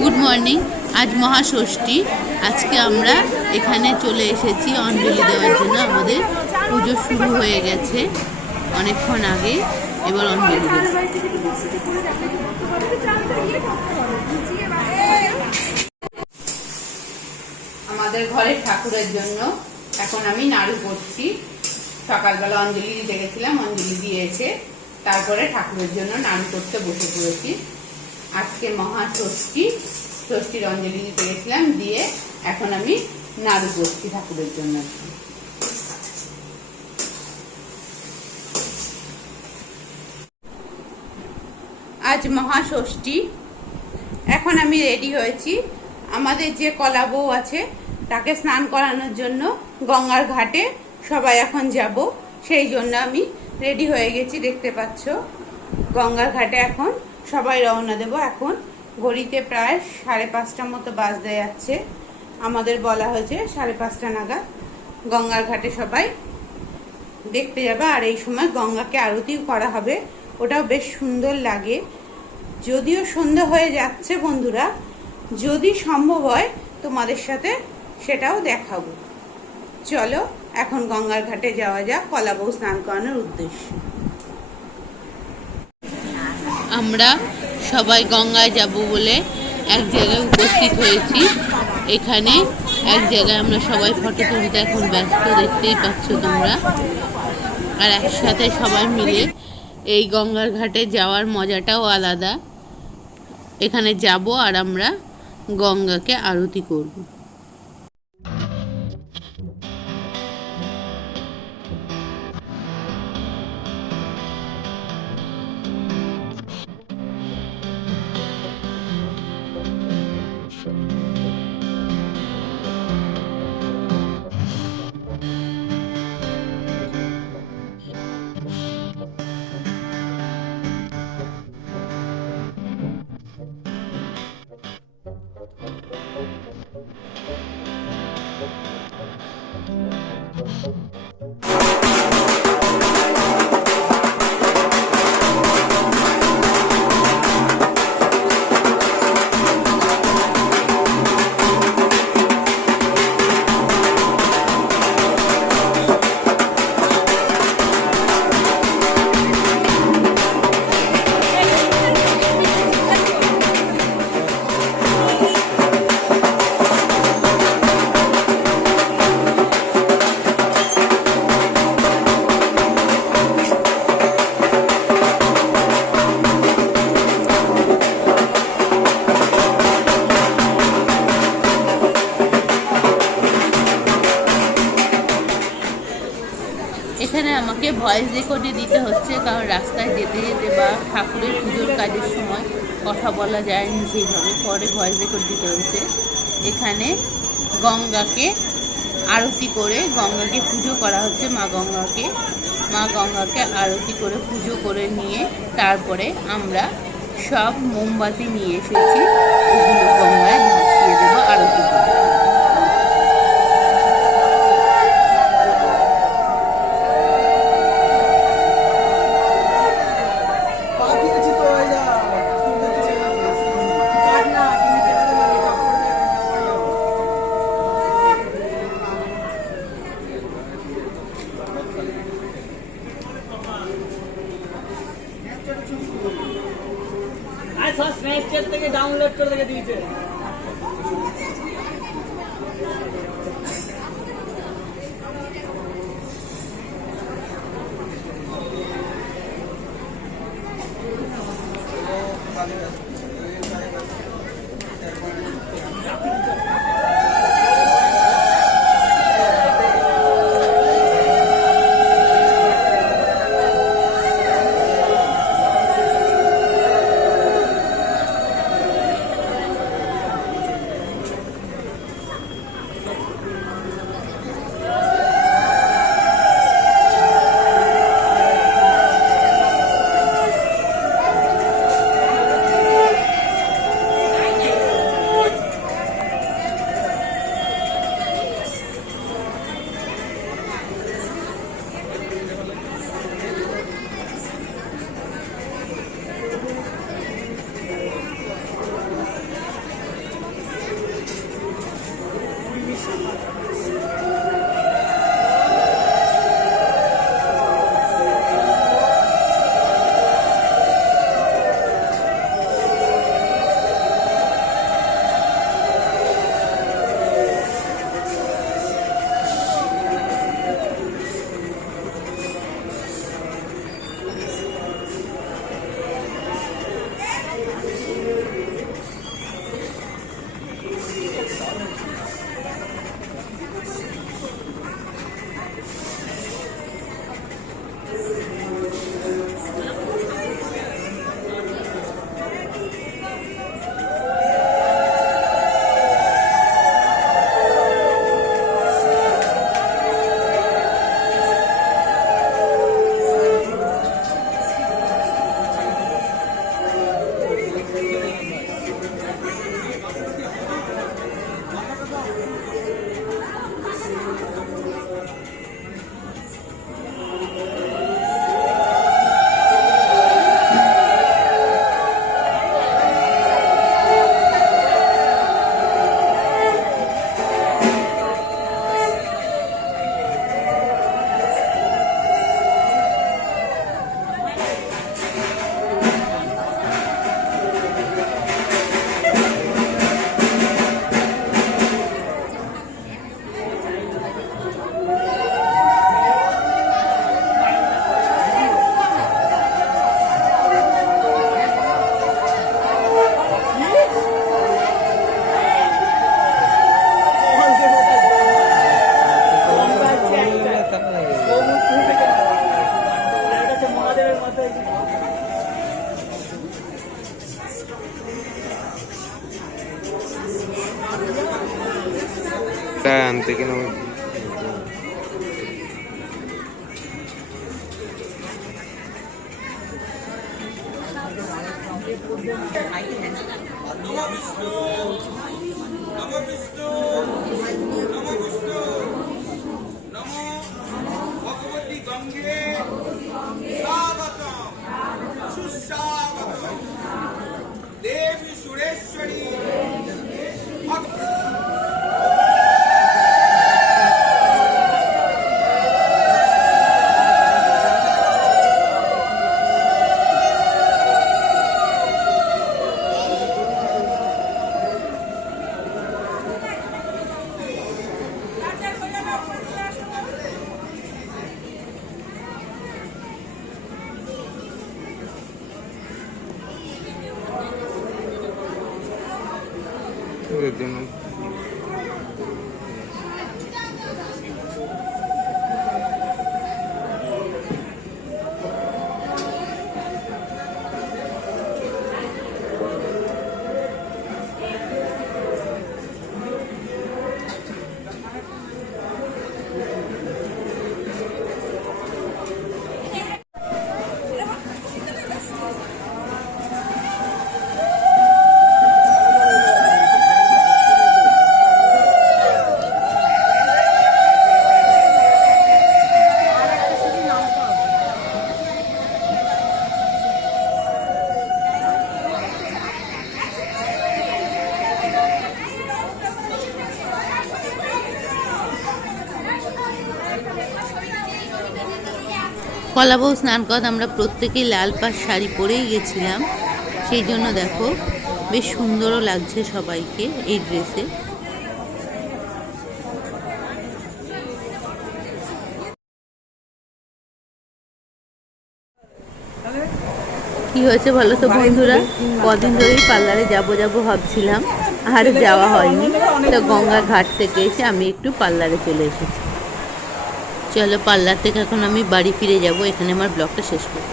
Good morning. আজ মহাষষ্ঠী। আজকে আমরা এখানে চলে এসেছি অঞ্জলি দেওয়ার জন্য। আমাদের পুজো শুরু হয়ে গেছে অনেকক্ষণ আগে। এবার অঞ্জলি দেব। আমাদের ঘরের ঠাকুরের জন্য এখন আমি নাড়ু করছি। সকালবেলা অঞ্জলি দিতে গেছিলাম, অঞ্জলি দিয়েছে, তারপরে ঠাকুরের জন্য নাড়ু করতে বসে পড়েছি। আজকে মহাষষ্ঠী, ষষ্ঠীর অঞ্জলি দিতে গেছিলাম, দিয়ে এখন আমি নাড়ু করছি ঠাকুরের জন্য। আজ মহাষষ্ঠী। এখন আমি রেডি হয়েছি। আমাদের যে কলা বউ আছে তাকে স্নান করানোর জন্য গঙ্গার ঘাটে সবাই এখন যাব, সেই জন্য আমি রেডি হয়ে গেছি। দেখতে পাচ্ছ গঙ্গার ঘাটে এখন সবাই রওনা দেব। এখন ঘড়িতে প্রায় 5:30 মতো বাজতে যাচ্ছে। আমাদের বলা হয়েছে 5:30 নাগাদ গঙ্গার ঘাটে সবাই দেখতে যাবে। আর এই সময় গঙ্গাকে আরতি করা হবে, ওটাও বেশ সুন্দর লাগে। যদিও সন্ধ্যা হয়ে যাচ্ছে বন্ধুরা, যদি সম্ভব হয় তোমাদের সাথে সেটাও দেখাবো। চলো এখন গঙ্গার ঘাটে যাওয়া যাক কলা বউ স্নান করানোর উদ্দেশ্যে। আমরা সবাই গঙ্গায় যাব বলে এক জায়গায় উপস্থিত হয়েছি। এখানে এক জায়গায় আমরা সবাই ফটো তুলতে এখন ব্যস্ত, দেখতেই পাচ্ছ তোমরা। আর একসাথে সবাই মিলে এই গঙ্গার ঘাটে যাওয়ার মজাটাও আলাদা। এখানে যাব আর আমরা গঙ্গাকে আরতি করব। এখানে আমাকে ভয়েস রেকর্ডে দিতে হচ্ছে, কারণ রাস্তায় যেতে যেতে বা ঠাকুরের পুজোর কাজের সময় কথা বলা যায়নি সেইভাবে, পরে ভয়েস রেকর্ড দিতে হচ্ছে। এখানে গঙ্গাকে আরতি করে গঙ্গাকে পুজো করা হচ্ছে। মা গঙ্গাকে আরতি করে পুজো করে নিয়ে তারপরে আমরা সব মোমবাতি নিয়ে এসেছি, ওগুলো গঙ্গায় ভাসিয়ে দেবো আরতি করে। স্ন্যাপচ্যাট থেকে ডাউনলোড করে রেখে দিয়েছে। আনতে কিনা ভগবতী গঙ্গে স্বাগতম সুস্বাগতম দেবী সুরেশ্বরী কলাবউ স্নান করাতে আমরা প্রত্যেকেই লাল পাড় শাড়ি পরেই গেছিলাম, সেই জন্য দেখো বেশ সুন্দরও লাগছে সবাইকে এই ড্রেসে। কি হয়েছে বলো তো বন্ধুরা, কদিন ধরেই পার্লারে যাবো ভাবছিলাম, আর যাওয়া হয়নি। তো গঙ্গার ঘাট থেকে এসে আমি একটু পার্লারে চলে এসেছি। চলো পার্লার থেকে এখন আমি বাড়ি ফিরে যাব, এখানে আমার ব্লগটা শেষ করব।